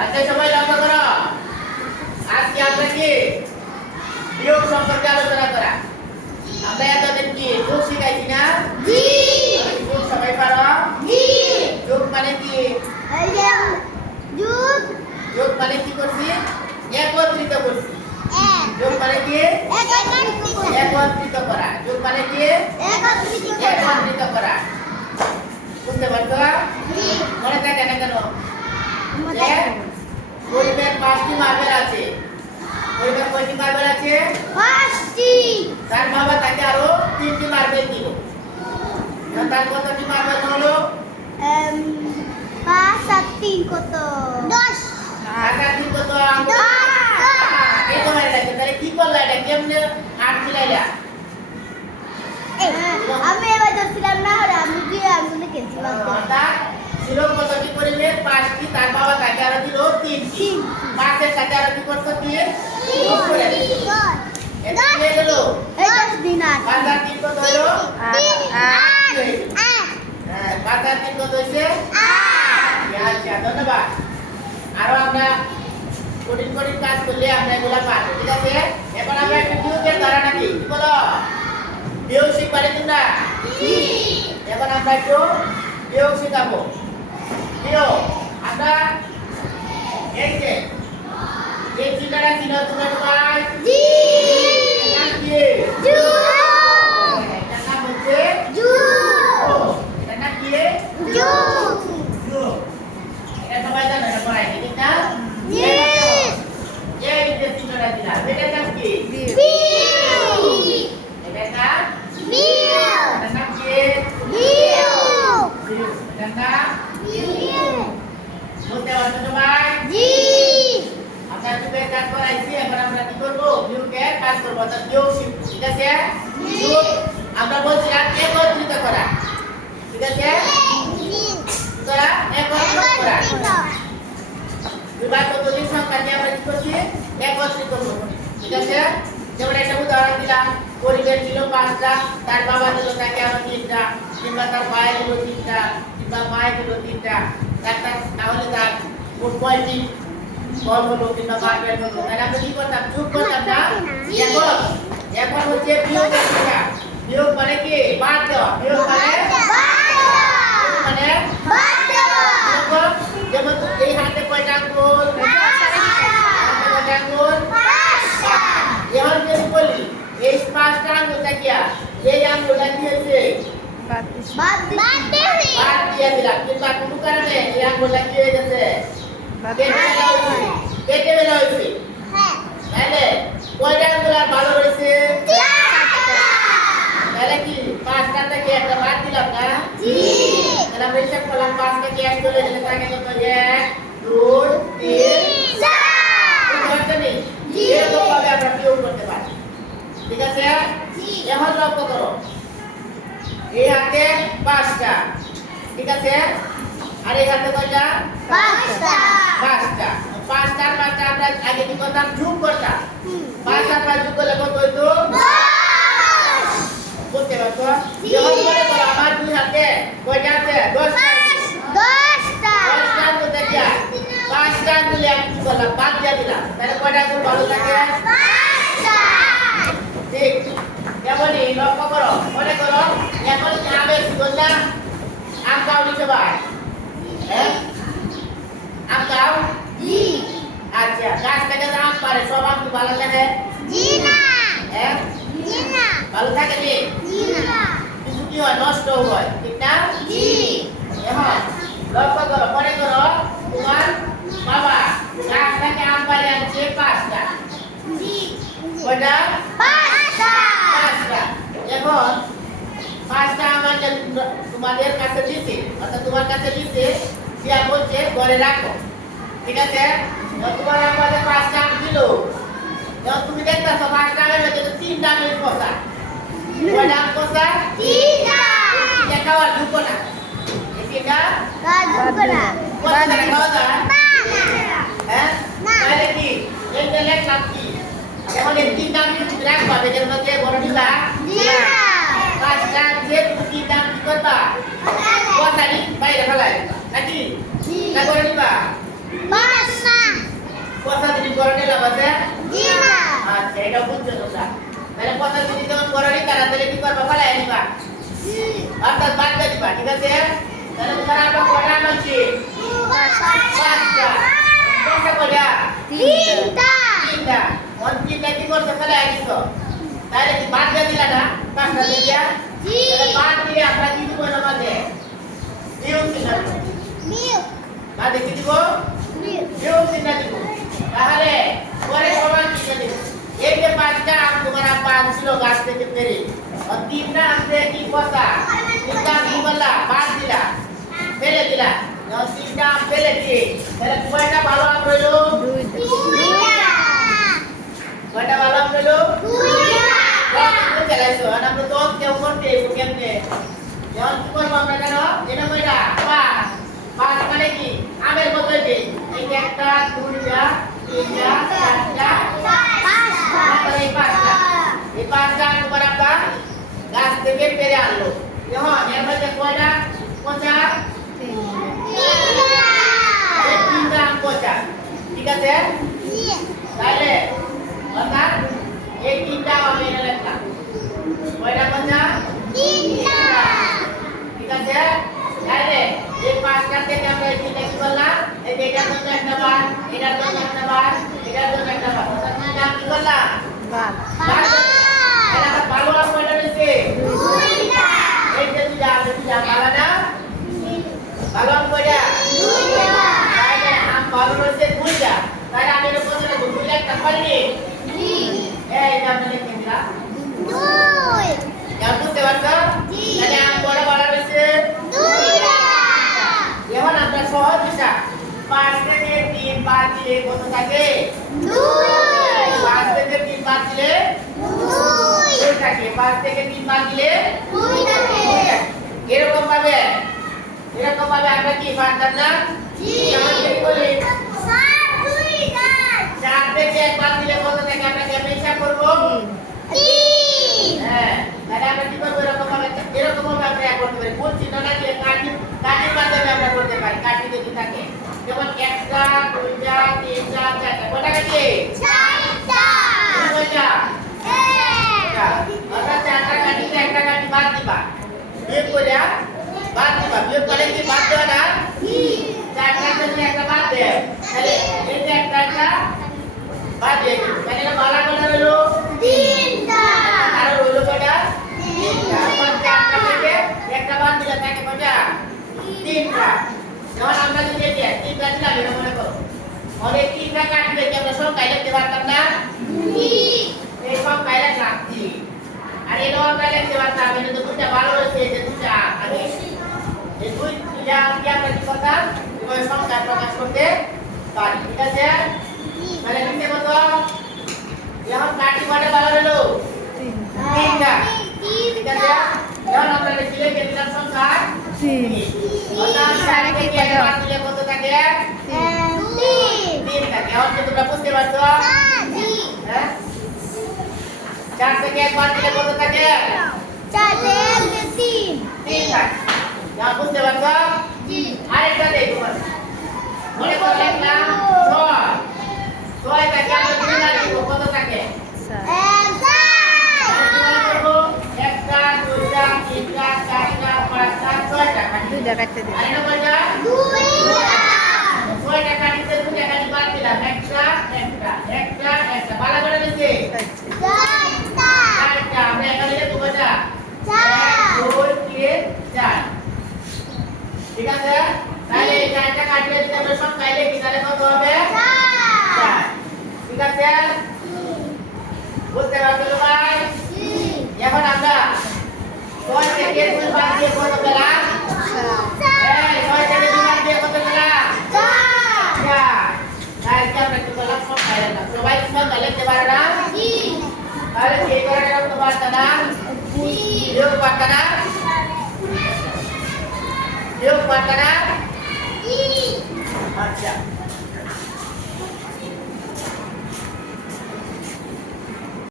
আচ্ছা সবাই লক্ষ্য করো, আজকে আমরা কি বিয়োগ সম্পর্কে আলোচনা করা। আমরা এতদিন কি যোগ শিখাইছি না? জি। যোগ সবাই পারো? জি। যোগ মানে কি? যোগ যোগ মানে কি করছি? একত্রিত করছি। যোগ মানে কি? একত্রিত করা। যোগ মানে কি? একত্রিত করা। বুঝতে পারছো? মনে থাকে না কেন? যে পরিবেশ 5টি মার্বেল আছে। পরিবেশ কয়টি মার্বেল আছে? 5টি। তার বাবা তাকে আরো 3টি মার্বেল দিল। তার কতটি মার্বেল হলো? 5 আর 3 কত? 10। আচ্ছা 3 কত? 10। এই তো হয়ে গেছে। তাহলে কি করলা এটা? কেমনে 8 মিলাইলা? আমি এবার ধরছিলাম না, আর আমি দিয়ে আঙুলে কেছিলাম। অর্থাৎ ছিল কতটি পরিবেশ? 5টি। তার বাবা তাকে আরো দিল 3টি। 5 এর সাথে আরো কি করছো? 3 যোগ করে দিল। এটা কি হয়ে গেল? 10 দিন 8। 5 আর 3 কত হলো? 8। 5 আর 3 কত হয়েছে? 8। আচ্ছা ধন্যবাদ। আরো আমরা কঠিন কঠিন কাজ করলে আমরা এগুলা পারবো, ঠিক আছে? এখন আমরা একটু বিয়োগের ধারণা কি বলো? বিয়োগ শিখবারে তোমরা? এখন আমরা একটু বিয়োগ শিখাবো। বিয়োগ আমরা এই যে এই চিন্তাটা ছিল তোমরা সবাই জি। নাম কি? যোগ। এটার নাম হচ্ছে যোগ। এটার নাম কি? যোগ। যোগ। এটা সবাই জানে না পড়াই ঠিক না? জি। এই যে চিন্তাটা দিলাম এটার নাম কি? বিয়োগ। এটার নাম বিয়োগ। এটার নাম কি? বিয়োগ। এটার নাম বিয়োগ। বুঝতে পারছো সবাই? জি। আমরা যোগের কাজ করাইছি, এখন আমরা কি করবো? বিয়োগের কাজ করবো, অর্থাৎ বিয়োগ শিখবো, ঠিক আছে? বিয়োগ আমরা বলছিলাম একত্রিত করা, ঠিক আছে? করা একত্রিত করা। দুইবার কতদিন সংখ্যা নিয়ে আমরা কি করছি? একত্রিত করবো, ঠিক আছে? যেমন একটা উদাহরণ দিলাম, পরিবেশ ছিল 5টা, তার বাবা দিল তাকে আরো 3টা, কিংবা তার ভাই দিল 3টা, কিংবা মায়ের দিল 3টা, তাহলে তার মোট কয়টি বল হলো কিংবা মার্বেল হলো? তাহলে আমরা কি করতাম? যোগ করতাম না? এখন হচ্ছে বিয়োগের সংখ্যা। বিয়োগ মানে কি? বাদ দেওয়া। বিয়োগ মানে এরকম, যেমন এই হাতে কয়টা আঙ্গুল? হাতে কয়টা আঙ্গুল? এখন যদি বলি এই 5টা আঙ্গুল থাকিয়া এই আঙ্গুলটা কি হয়েছে? বাদ দিয়ে দিলাম, কিন্তু কোনো কারণে এই আঙ্গুলটা কি হয়ে গেছে? কেটে বেলা হয়েছে। তাহলে কয়টা আঙ্গুল আর ভালো রয়েছে? তাহলে কি 5টা থেকে একটা বাদ দিলাম না? তাহলে আমরা হিসাব করলাম 5 থেকে 1 চলে গেলে থাকে কত? 1 2 3 4 এরকম ভাবে আমরা বিয়োগ করতে পারি, ঠিক আছে? এখন লক্ষ্য করো, এই হাতে 5টা, ঠিক আছে? আর এই হাতে কয়টা? 5টা। 5টা আমরা আগে কি করতাম? যোগ করতাম। 5 আর 5 যোগ করলে কত হইতো? 10। বুঝতে পারছো? যখন মনে করো আমার দুই হাতে কয়টা আছে? 10টা। 10টা মধ্যে কি 5টা মিলে আমি কি করলাম? বাদ দিয়ে দিলাম। তাহলে কয়টা আঙ্গুল ভালো থাকে? 5টা। ঠিক তেমনই লক্ষ্য করো, মনে করো এখন আমের সিজন না? আম খাওনি সবাই? হ্যাঁ, আম খাও? আচ্ছা, গাছ থেকে যে আম পারে সব আম কি ভালো থাকে? হ্যাঁ, ভালো থাকে নি? কিছু কি হয়? নষ্ট হয়, ঠিক না? এখন লক্ষ্য করো, মনে করো তোমার বাবা গাছ থেকে আম পারে আনছে 5টা। কয়টা? 5টা। এখন 5টা আম আনছে তোমাদের কাছে দিছে, অর্থাৎ তোমার কাছে দিছে, দিয়া বলছে ঘরে রাখো, ঠিক আছে? তোমার আমাকে 5টা আম দিল, যখন তুমি দেখতেছো 5টা আমের মধ্যে 3টা আমের খোসা। কয়টা আম খোসা? 3টা। খাওয়ার যোগ্য না। এই 3টা কত টাকা খাওয়া যায়? হ্যাঁ, তাহলে কি এই যে লেখলাম কি? এখন এই 3টা আম কি তুমি রাখবা বেজের মধ্যে বড় দিবা? 5টা যে 3টা আম কি করবা? কসারি বাইরে ফেলাই নাকি? না করে দিবা? এটা বুঝছো তোমরা তাহলে কথা যদি যখন করনি তারা তাহলে কি করবা পালাই নিবা অর্থাৎ বাদ দিয়ে দিবা ঠিক আছে তাহলে তোমরা আমরা কয়টা বলছি পাঁচটা কোনটা কয়টা তিনটা তিনটা কি করছো পালাই নিছো তাহলে কি বাদ দিয়ে দিলা না পাঁচটা দিয়ে দিয়া তাহলে বাদ দিলে আমরা কি দিব না মাঝে নিউ চিহ্ন বাদে কি দিব নিউ চিহ্ন দিব তাহলে পরে সমান চিহ্ন দিব एक के पास का आम तुम्हारा 5 किलो गाछ থেকে পেরে আর তিনটা আছে কি কথা তিনটা কি বললা বাদ দিলা ফেলে দিলা আর তিনটা ফেলে দিয়ে তাহলে কয়টা ভালো আম রইলো দুইটা কয়টা ভালো আম রইলো দুইটা তো চালাইছো আর আমরা তো কেউ করতে কেমনে যখন কি করব আমরা জানো এটা কয়টা পাঁচ পাঁচ মানে কি আমের মতো এই একটা দুইটা তিনটা চারটা এই পাঁচটা তোমার আব্বা গাছ থেকে পেরে আনলো এখন এর মধ্যে কয়টা পচা তিনটা আম পচা ঠিক আছে তাহলে অর্থাৎ এই তিনটা আমি এনে লিখলাম কয়টা পচা তিনটা ঠিক আছে তাহলে এই পাঁচটা থেকে আমরা এই তিনটা কি করলাম এই এটার জন্য একটা বার এটার জন্য একটা বার এটার জন্য একটা বার অর্থাৎ তিনটা কি করলাম বার এটা ভালো আম কয়টা রয়েছে দুইটা এই যে দুইটা ভালো না ভালো আম কয়টা দুইটা তাহলে আম ভালো রয়েছে দুইটা তাহলে আমি এর মধ্যে রাখবো দুইটা একটা পারলি এই যে আমরা লিখে দিলাম দুই এখন বুঝতে পারছো তাহলে আম কয়টা ভালো রয়েছে দুইটা এখন আমরা সহজ হিসাব 5 থেকে 3 বাদ দিলে কত থাকে 2 5 থেকে 3 বাদ দিলে 2 থাকে 5 থেকে 3 বাদ দিলে 2 থাকে এরকম ভাবে আমরা কি পারতাম না জি আমরা কি বলি 7 2 4 থেকে 1 বাদ দিলে কত থাকে আমরা কেমনে হিসাব করব 3 হ্যাঁ তাহলে আমরা কি করব এরকম ভাবে আমরা করতে পারি কোন চিহ্ন না দিয়ে কাটির মাধ্যমে আমরা করতে পারি কাটি যদি থাকে যেমন একটা দুইটা তিনটা চারটা কয়টা কাটি চারটা কয়টা একটা অর্থাৎ চারটা কাটি একটা কাটি বাদ দিবা বিয়োগ করে বাদ দিবা বিয়োগ করে কি বাদ দেওয়া না চারটা থেকে একটা বাদ দে তাহলে এই যে একটা বাদ দিয়ে তাহলে এটা বালা কয়টা হলো তিনটা আর হলো কয়টা তিনটা আর চারটা থেকে একটা বাদ দিলে থাকে কয়টা তিনটা যখন আমরা যদি তিনটা দিলাম এটা মনে করো অনেক তিনটা কাটলে কি আমরা সব কাইলে দিতে পারতাম না এই সব কাইলে কাটছি আর এটাও আমরা লিখতে পারতাম এটা তো দুইটা ভালো রয়েছে এই যে দুইটা আগে এই দুইটা কি আমরা কি করতাম এভাবে সংখ্যা প্রকাশ করতে পারি ঠিক আছে তাহলে লিখতে কত এখন কাটি কয়টা ভালো হলো তিনটা ঠিক আছে এখন আমরা লিখে দিলাম সংখ্যা 3 অর্থাৎ 4 থেকে 1 বাদ দিলে কত থাকে 3 থাকে এখন কি তোমরা বুঝতে পারছো হ্যাঁ 4 থেকে 1 বাদ দিলে কত থাকে 4 থেকে 3 থাকে যা বুঝতে পারছো জি আরেকটা দেই তোমার মনে করে লিখলাম 6 থেকে আমরা দুই না দিব কত থাকে 2 কাটতে দিন আরেকটা কয়টা 2টা কাটিতে 2টা কাটি বাদ দিলাম একটা বালা করে দিছে 4টা আমরা এখানে লিখব কয়টা 1 2 3 4 ঠিক আছে তাহলে এই 4টা কাটলে যদি আমরা সব কাইলে কি তাহলে কত হবে 4 ঠিক আছে বুঝতে পারছো ভাই এখন আমরা 6 থেকে 2 বাদ দিয়ে কত পেলাম সবাই সব লিখতে পারে না তাহলে সেই করে রাখতে পারতা না যোগ পারতা না আচ্ছা